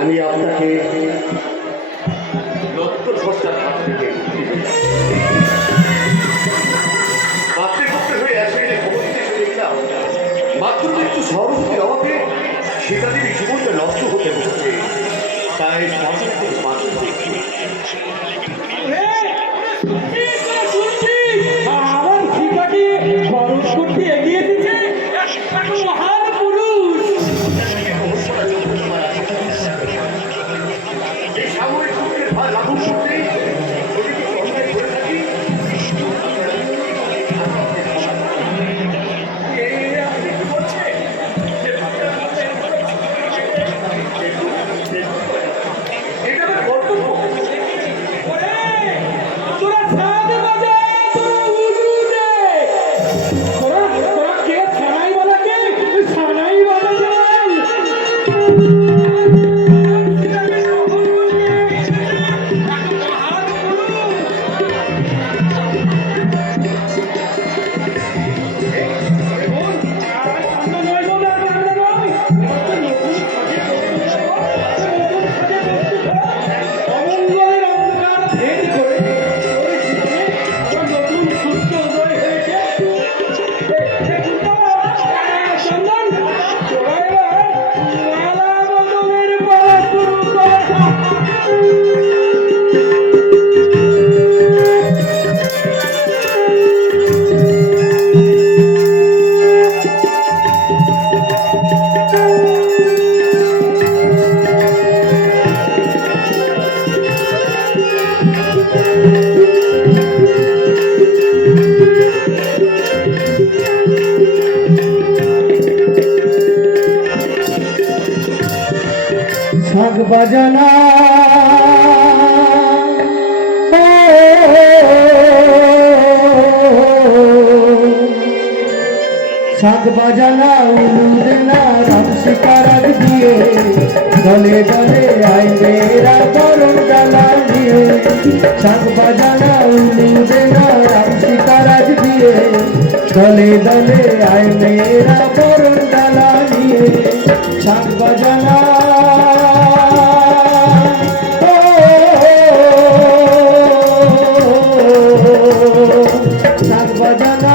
আমি আপনাকে লক্ষ্য ভরসার হাত থেকে মাতৃপক্ষের হয়ে আসলে ভবনীতে চলে গেলাম। মাত্র একটু সহরূপের অভাবে সীতাদেবী জীবনটা নষ্ট হতে বসেছে। তাই আমার সীতাকে বরণ করতে এগিয়ে দিচ্ছে মহান পুরুষ। এই সামরিক শক্তির ভার লাঘব করতেই যদি কিছু অন্যায় করে থাকি এটা আমার কর্তব্য। তোরা সাথে বাজা, তোরা উলু দে, তোরা কে ছানাই বাজা, কে ছানাই বাজা বল। শাঁখ বাজানা শাঁখ বাজানা উলুদেনা রাম সিতারাগ দিয়ে দলে দলে আই মেরা বরণ ডালা নিয়ে। শাঁখ বাজানা উলুদেনা রাম সিতারাগ দিয়ে দলে দলে আই মেরা বরণ ডালা নিয়ে। শাঁখ বাজানা শাঁখ বাজানা